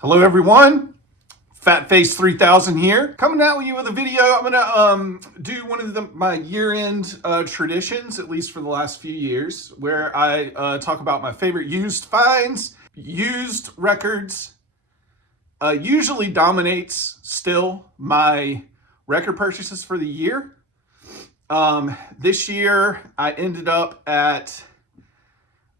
Hello everyone, Fatface 3000 here, coming out with you with a video. I'm gonna do one of my year-end traditions, at least for the last few years, where I talk about my favorite used finds. Used records usually dominates still my record purchases for the year. This year I ended up at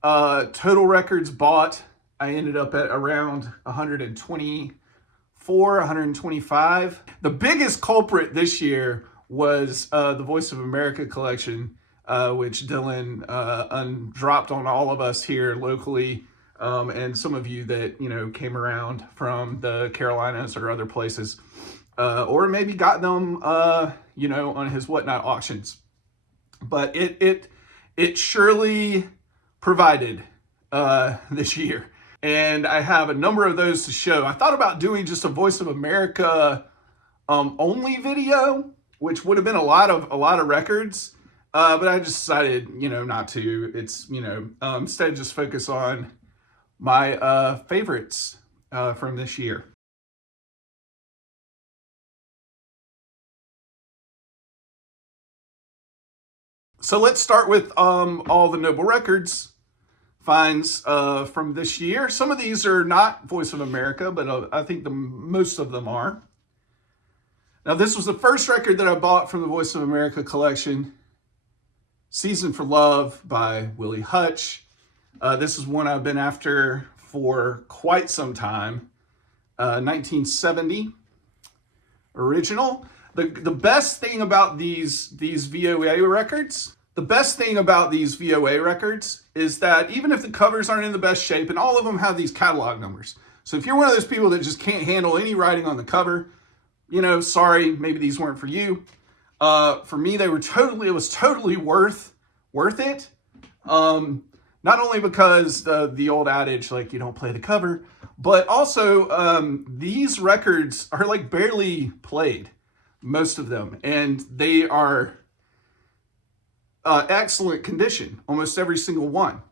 total records bought. I ended up at around 124, 125. The biggest culprit this year was the Voice of America collection, which Dylan dropped on all of us here locally, and some of you that came around from the Carolinas or other places, or maybe got them on his whatnot auctions. But it surely provided this year. And I have a number of those to show. I thought about doing just a Voice of America only video, which would have been a lot of records, but I just decided, not to. It's instead just focus on my favorites from this year. So let's start with all the Noble Records finds from this year. Some of these are not Voice of America, but I think most of them are. Now, this was the first record that I bought from the Voice of America collection, Season for Love by Willie Hutch. This is one I've been after for quite some time. 1970 original. The best thing about these VOA records, is that even if the covers aren't in the best shape, and all of them have these catalog numbers. So if you're one of those people that just can't handle any writing on the cover, sorry, maybe these weren't for you. For me, it was totally worth it. Not only because the old adage, like, you don't play the cover, but also these records are like barely played, most of them, and they are excellent condition, almost every single one.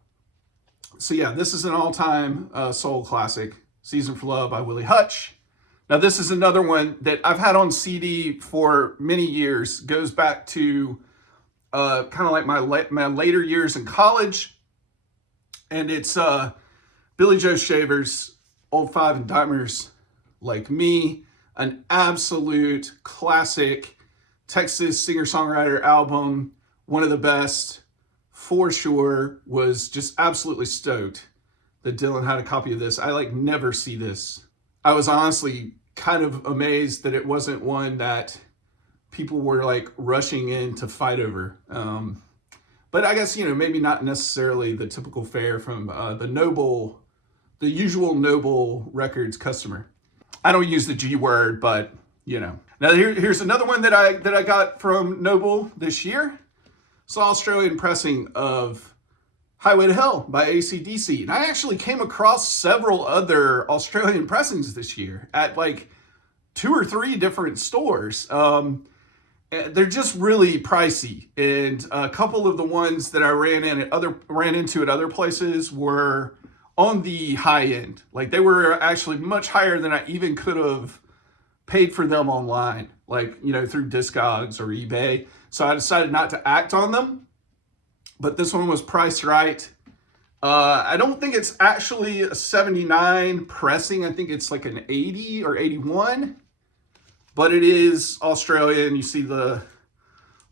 So yeah, this is an all-time soul classic, Season for Love by Willie Hutch. Now this is another one that I've had on CD for many years. Goes back to kind of like my later years in college, and it's Billy Joe Shaver's Old Five and Dimers Like Me, an absolute classic Texas singer-songwriter album. One of the best, for sure. Was just absolutely stoked that Dylan had a copy of this. I never see this. I was honestly kind of amazed that it wasn't one that people were rushing in to fight over. But I guess, maybe not necessarily the typical fare from the usual Noble Records customer. I don't use the G word, but Now here's another one that I got from Noble this year. It's an Australian pressing of Highway to Hell by AC/DC. And I actually came across several other Australian pressings this year at 2 or 3 different stores. They're just really pricey. And a couple of the ones that I ran into at other places were on the high end. They were actually much higher than I even could have paid for them online, through Discogs or eBay. So I decided not to act on them, but this one was priced right. I don't think it's actually a 79 pressing. I think it's an 80 or 81, but it is Australian. You see the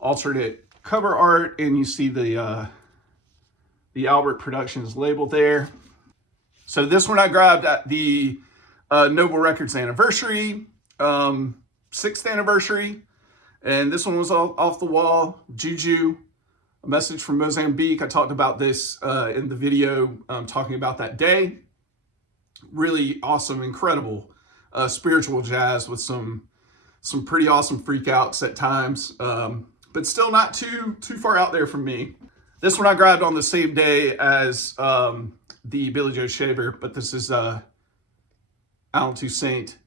alternate cover art, and you see the Albert Productions label there. So this one I grabbed at the Noble Records anniversary, 6th anniversary. And this one was off the wall. Juju, A Message from Mozambique. I talked about this in the video talking about that day. Really awesome, incredible spiritual jazz with some pretty awesome freakouts at times, but still not too far out there from me. This one I grabbed on the same day as the Billy Joe Shaver, but this is Alan Toussaint.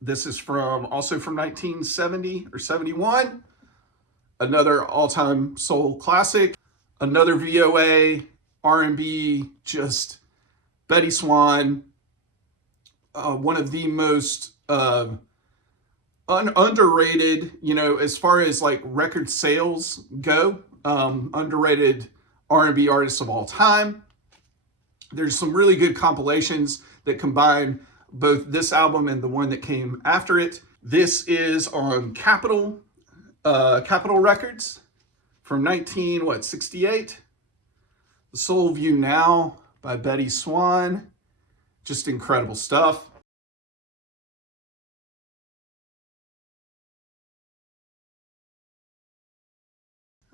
This is also from 1970 or 71. Another all-time soul classic. Another VOA, R&B, just Betty Swan, one of the most underrated, as far as like record sales go, underrated R&B artists of all time. There's some really good compilations that combine both this album and the one that came after it. This is on Capitol Records from 1968. The Soul View Now by Betty Swan. Just incredible stuff.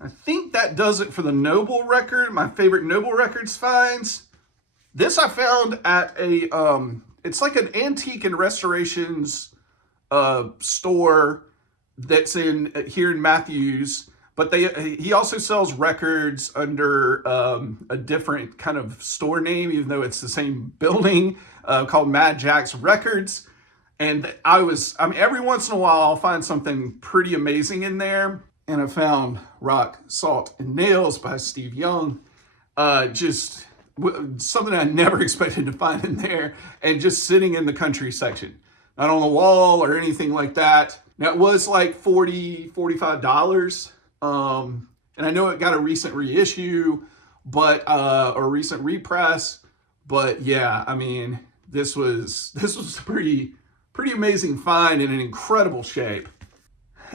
I think that does it for the Noble record, my favorite Noble Records finds. This I found at a, it's like an antique and restorations store that's here in Matthews, but he also sells records under a different kind of store name, even though it's the same building, called Mad Jack's Records. And every once in a while I'll find something pretty amazing in there. And I found Rock, Salt, and Nails by Steve Young. Just something I never expected to find in there, and just sitting in the country section. Not on the wall or anything like that. Now, it was like $40, $45. And I know it got a recent reissue, or a recent repress. But yeah, I mean, this was a pretty amazing find in an incredible shape.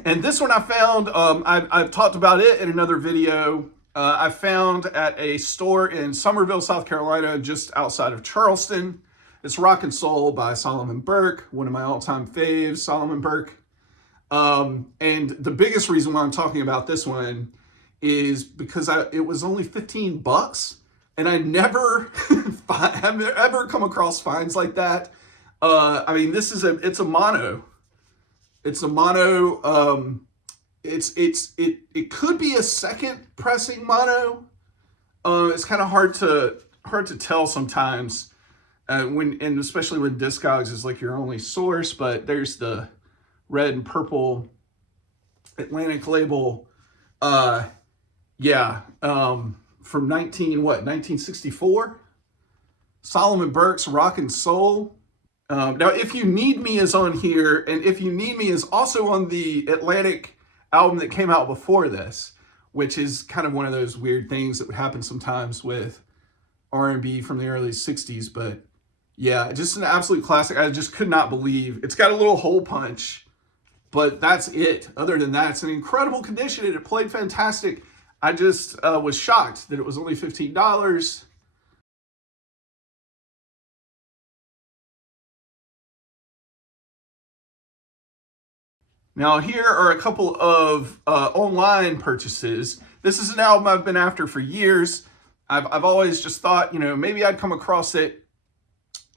And this one I found, I've talked about it in another video. I found at a store in Summerville, South Carolina, just outside of Charleston. It's Rock and Soul by Solomon Burke, one of my all-time faves, Solomon Burke. And the biggest reason why I'm talking about this one is because it was only $15, and I never have ever come across finds like that. I mean, it's a mono. It's a mono. It could be a second pressing mono. It's kind of hard to tell sometimes, and especially when Discogs is like your only source. But there's the red and purple Atlantic label. From 1964. Solomon Burke's Rock and Soul. Now, If You Need Me is on here, and If You Need Me is also on the Atlantic album that came out before this, which is kind of one of those weird things that would happen sometimes with R&B from the early 60s. But yeah, just an absolute classic. I just could not believe. It's got a little hole punch, but that's it. Other than that, it's in incredible condition, and it played fantastic. I just was shocked that it was only $15. Now, here are a couple of online purchases. This is an album I've been after for years. I've always just thought, maybe I'd come across it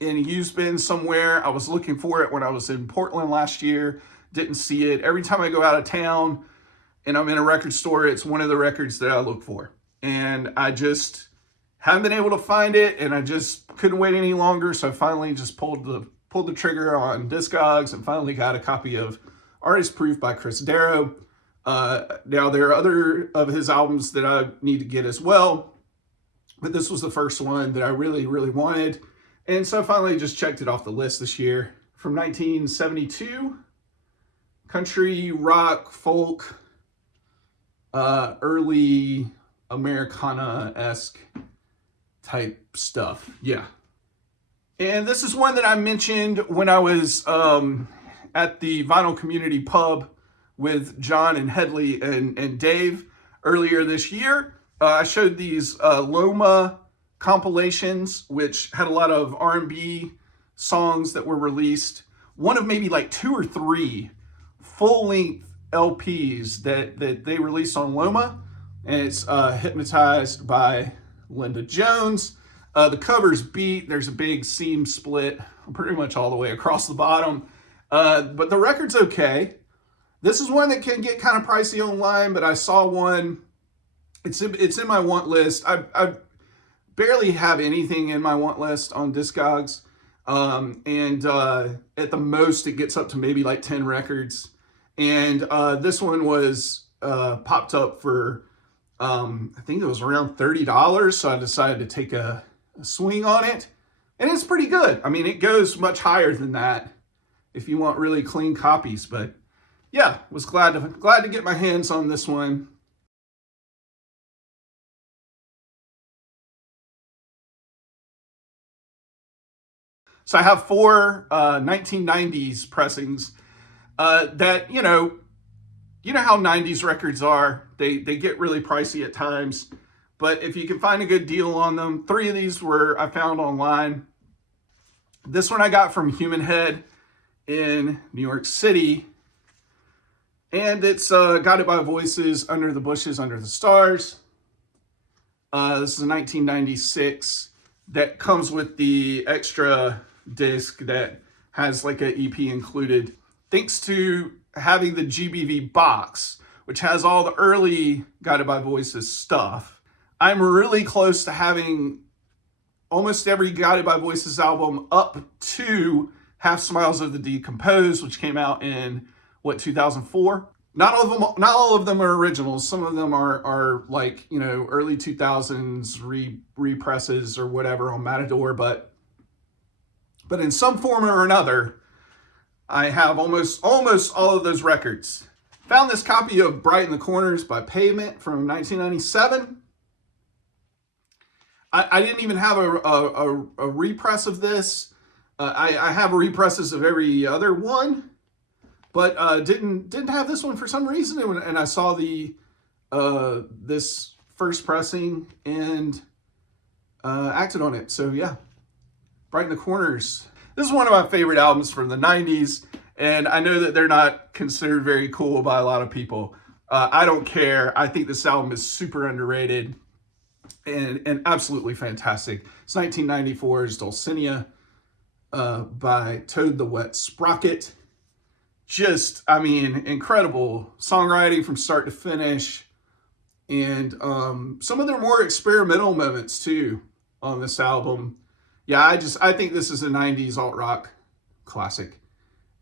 in a used bin somewhere. I was looking for it when I was in Portland last year. Didn't see it. Every time I go out of town and I'm in a record store, it's one of the records that I look for. And I just haven't been able to find it, and I just couldn't wait any longer. So I finally just pulled the trigger on Discogs and finally got a copy of Artist Proof by Chris Darrow. Now, there are other of his albums that I need to get as well, but this was the first one that I really, really wanted. And so I finally just checked it off the list this year. From 1972, country, rock, folk, early Americana-esque type stuff. Yeah. And this is one that I mentioned when I was at the Vinyl Community Pub with John and Headley and Dave earlier this year. I showed these Loma compilations, which had a lot of R&B songs that were released. One of maybe like 2 or 3 full-length LPs that they released on Loma. And it's Hypnotized by Linda Jones. The cover's beat. There's a big seam split pretty much all the way across the bottom. But the record's okay. This is one that can get kind of pricey online, but I saw one. It's in my want list. I barely have anything in my want list on Discogs. And at the most, it gets up to maybe like 10 records. And this one was popped up for, I think it was around $30. So I decided to take a swing on it. And it's pretty good. I mean, it goes much higher than that if you want really clean copies. But yeah, was glad to get my hands on this one. So I have four 1990s pressings that, you know how 90s records are. They get really pricey at times. But if you can find a good deal on them, 3 of these I found online. This one I got from Human Head in New York City. And it's Guided by Voices, Under the Bushes, Under the Stars. This is a 1996 that comes with the extra disc that has like an EP included. Thanks to having the GBV box, which has all the early Guided by Voices stuff, I'm really close to having almost every Guided by Voices album up to Half Smiles of the Decomposed, which came out in 2004. Not all of them are originals. Some of them are like, early 2000s represses or whatever on Matador, but in some form or another, I have almost all of those records. Found this copy of Bright in the Corners by Pavement from 1997. I didn't even have a repress of this. I have represses of every other one, but didn't have this one for some reason. And I saw this first pressing and acted on it. So yeah, Bright in the Corners. This is one of my favorite albums from the 90s, and I know that they're not considered very cool by a lot of people. I don't care. I think this album is super underrated and absolutely fantastic. It's 1994's Dulcinea by Toad the Wet Sprocket. Just, incredible songwriting from start to finish. And some of their more experimental moments too on this album. Yeah, I think this is a 90s alt-rock classic.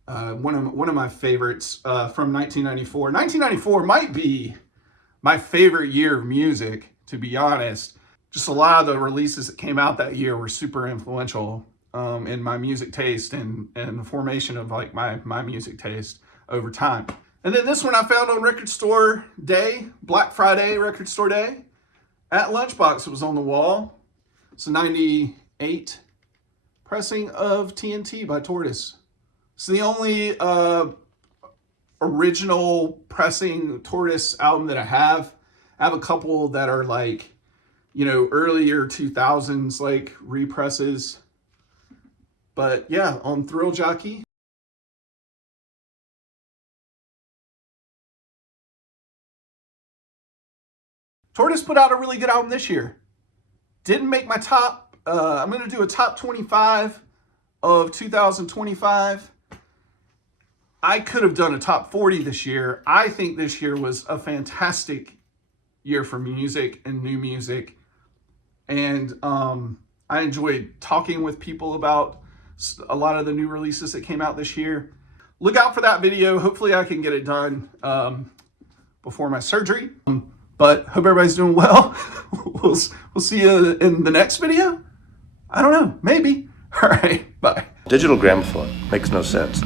One of my favorites from 1994. 1994 might be my favorite year of music, to be honest. Just a lot of the releases that came out that year were super influential in my music taste and the formation of like my music taste over time. And then this one I found on Record Store Day, Black Friday Record Store Day at Lunchbox. It was on the wall. It's a 98 pressing of TNT by Tortoise. It's the only original pressing Tortoise album that I have. I have a couple that are like, earlier 2000s like represses. But yeah, on Thrill Jockey. Tortoise put out a really good album this year. Didn't make my top. I'm going to do a top 25 of 2025. I could have done a top 40 this year. I think this year was a fantastic year for music and new music. And I enjoyed talking with people about a lot of the new releases that came out this year. Look out for that video. Hopefully I can get it done before my surgery. But hope everybody's doing well. We'll see you in the next video. I don't know, maybe. All right, bye. Digital gramophone makes no sense.